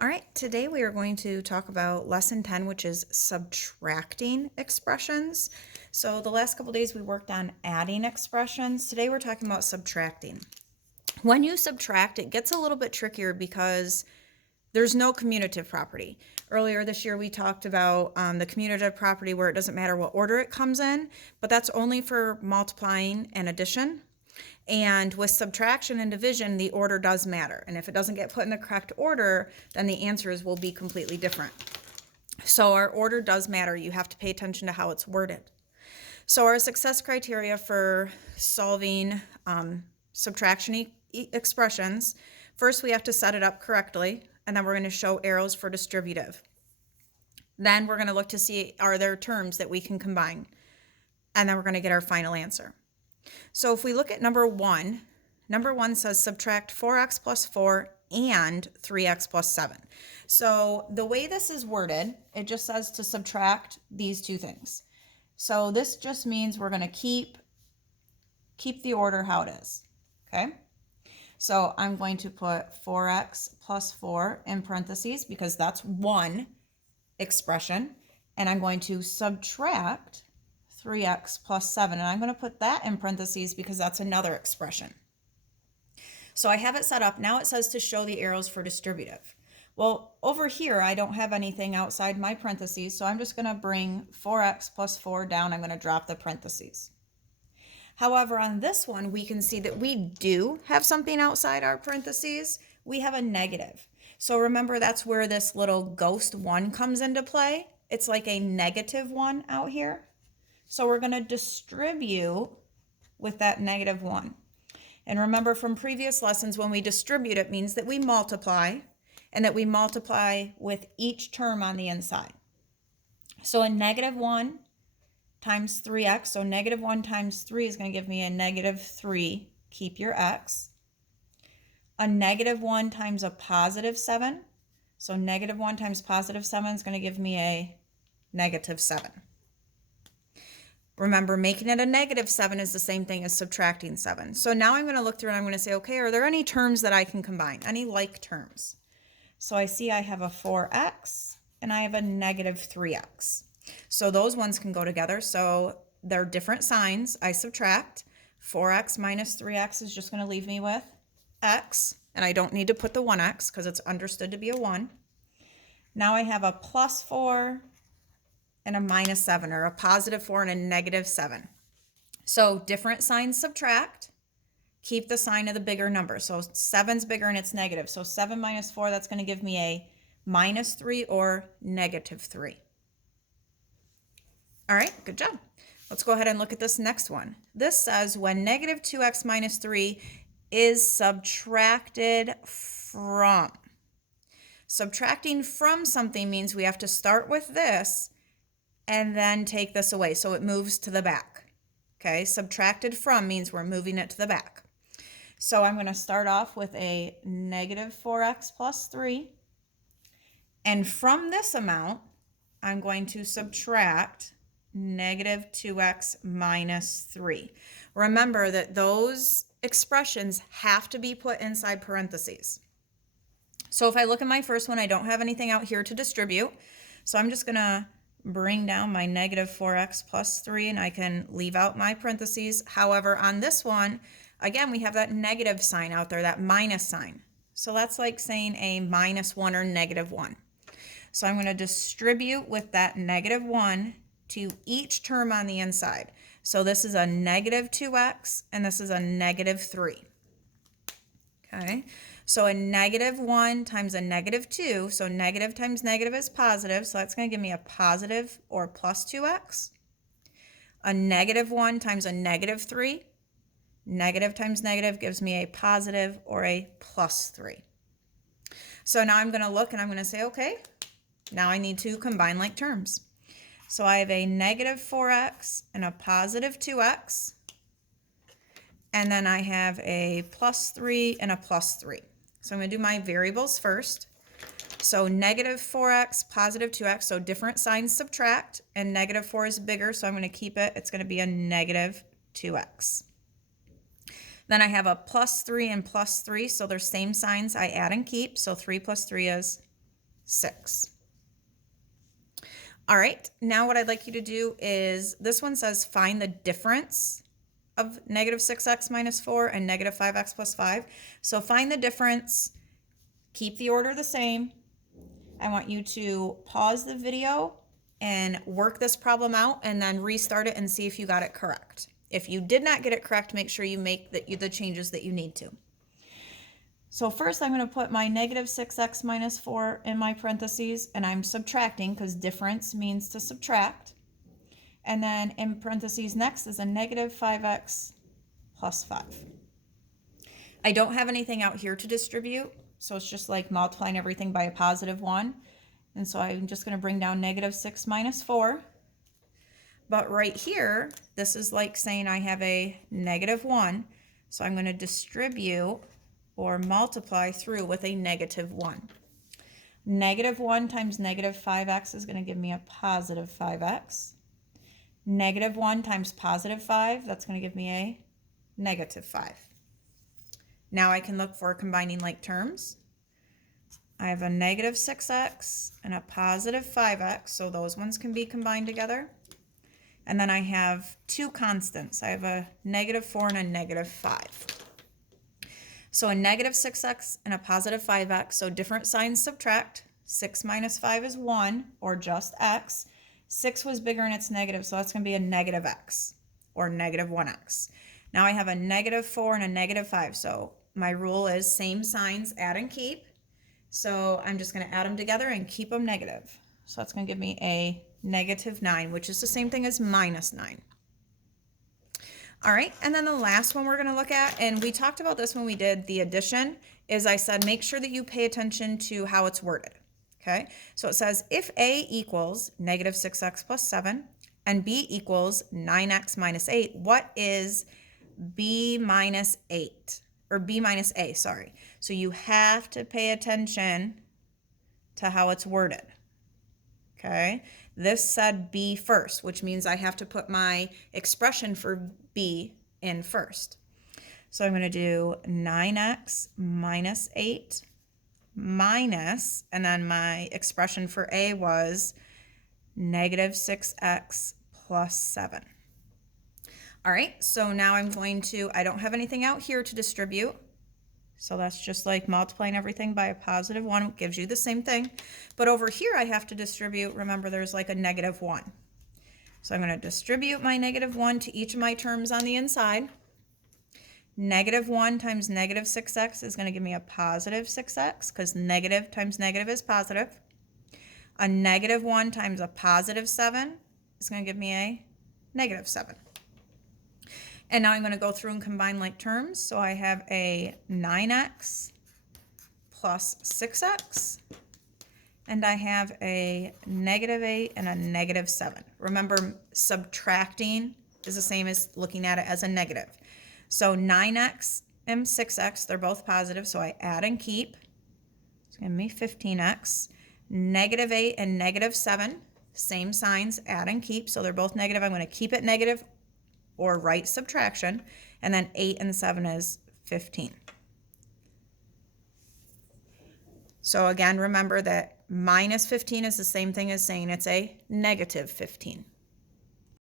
All right, today we are going to talk about lesson 10, which is subtracting expressions. So the last couple days we worked on adding expressions. Today we're talking about subtracting. When you subtract, it gets a little bit trickier because there's no commutative property. Earlier this year we talked about the commutative property where it doesn't matter what order it comes in, but that's only for multiplying and addition. And with subtraction and division, the order does matter. And if it doesn't get put in the correct order, then the answers will be completely different. So our order does matter. You have to pay attention to how it's worded. So our success criteria for solving subtraction expressions, first we have to set it up correctly, and then we're going to show arrows for distributive. Then we're going to look to see, are there terms that we can combine? And then we're going to get our final answer. So if we look at number one says subtract 4x plus 4 and 3x plus 7. So the way this is worded, it just says to subtract these two things. So this just means we're going to keep the order how it is, okay? So I'm going to put 4x plus 4 in parentheses because that's one expression, and I'm going to subtract 3x plus 7, and I'm going to put that in parentheses because that's another expression. So I have it set up. Now it says to show the arrows for distributive. Well, over here, I don't have anything outside my parentheses, so I'm just going to bring 4x plus 4 down. I'm going to drop the parentheses. However, on this one, we can see that we do have something outside our parentheses. We have a negative. So remember, that's where this little ghost 1 comes into play. It's like a negative 1 out here. So we're going to distribute with that negative 1. And remember from previous lessons, when we distribute, it means that we multiply, and that we multiply with each term on the inside. So a negative 1 times 3x, so negative 1 times 3 is going to give me a negative 3, keep your x. A negative 1 times a positive 7, so negative 1 times positive 7 is going to give me a negative 7. Remember, making it a negative 7 is the same thing as subtracting 7. So now I'm going to look through and I'm going to say, okay, are there any terms that I can combine? Any like terms? So I see I have a 4x and I have a negative 3x. So those ones can go together. So they're different signs. I subtract. 4x minus 3x is just going to leave me with x. And I don't need to put the 1x because it's understood to be a 1. Now I have a plus 4 and a minus 7, or a positive 4 and a negative 7. So different signs subtract. Keep the sign of the bigger number. So 7's bigger and it's negative. So 7 minus 4, that's going to give me a minus 3 or negative 3. All right, good job. Let's go ahead and look at this next one. This says when negative 2x minus 3 is subtracted from. Subtracting from something means we have to start with this and then take this away, so it moves to the back. Okay, subtracted from means we're moving it to the back. So I'm going to start off with a negative 4x plus 3. And from this amount, I'm going to subtract negative 2x minus 3. Remember that those expressions have to be put inside parentheses. So if I look at my first one, I don't have anything out here to distribute. So I'm just going to bring down my negative 4x plus 3, and I can leave out my parentheses. However, on this one, again, we have that negative sign out there, that minus sign. So that's like saying a minus 1 or negative 1. So I'm going to distribute with that negative 1 to each term on the inside. So this is a negative 2x, and this is a negative 3. Okay, so a negative 1 times a negative 2, so negative times negative is positive, so that's going to give me a positive or plus 2x. A negative 1 times a negative 3, negative times negative gives me a positive or a plus 3. So now I'm going to look and I'm going to say, okay, now I need to combine like terms. So I have a negative 4x and a positive 2x. And then I have a plus 3 and a plus 3. So I'm going to do my variables first. So negative 4x, positive 2x, so different signs subtract, and negative 4 is bigger, so I'm going to keep it. It's going to be a negative 2x. Then I have a plus 3 and plus 3, so they're same signs. I add and keep, so 3 plus 3 is 6. All right, now what I'd like you to do is, this one says find the difference of negative 6x minus 4 and negative 5x plus 5. So find the difference, keep the order the same. I want you to pause the video and work this problem out and then restart it and see if you got it correct. If you did not get it correct, make sure you make the changes that you need to. So first I'm going to put my negative 6x minus 4 in my parentheses, and I'm subtracting because difference means to subtract. And then in parentheses next is a negative 5x plus 5. I don't have anything out here to distribute, so it's just like multiplying everything by a positive 1. And so I'm just going to bring down negative 6 minus 4. But right here, this is like saying I have a negative 1. So I'm going to distribute or multiply through with a negative 1. Negative 1 times negative 5x is going to give me a positive 5x. Negative 1 times positive 5, that's going to give me a negative 5. Now I can look for combining like terms. I have a negative 6x and a positive 5x, so those ones can be combined together. And then I have two constants. I have a negative 4 and a negative 5. So a negative 6x and a positive 5x, so different signs subtract. 6 minus 5 is 1, or just x. 6 was bigger and it's negative, so that's going to be a negative x, or negative 1x. Now I have a negative 4 and a negative 5, so my rule is same signs, add and keep. So I'm just going to add them together and keep them negative. So that's going to give me a negative 9, which is the same thing as minus 9. All right, and then the last one we're going to look at, and we talked about this when we did the addition, is I said make sure that you pay attention to how it's worded. Okay, so it says if A equals negative 6x plus 7 and B equals 9x minus 8, what is B minus 8? Or B minus A, sorry. So you have to pay attention to how it's worded. Okay, this said B first, which means I have to put my expression for B in first. So I'm going to do 9x minus 8 minus, and then my expression for A was negative 6x plus 7. All right, so now I'm going to, I don't have anything out here to distribute. So that's just like multiplying everything by a positive 1, gives you the same thing. But over here I have to distribute, remember there's like a negative 1. So I'm going to distribute my negative 1 to each of my terms on the inside. Negative 1 times negative 6x is going to give me a positive 6x, because negative times negative is positive. A negative 1 times a positive 7 is going to give me a negative 7. And now I'm going to go through and combine like terms. So I have a 9x plus 6x, and I have a negative 8 and a negative 7. Remember, subtracting is the same as looking at it as a negative. So 9x and 6x, they're both positive, so I add and keep. It's going to be 15x. Negative 8 and negative 7, same signs, add and keep, so they're both negative. I'm going to keep it negative or write subtraction, and then 8 and 7 is 15. So again, remember that minus 15 is the same thing as saying it's a negative 15.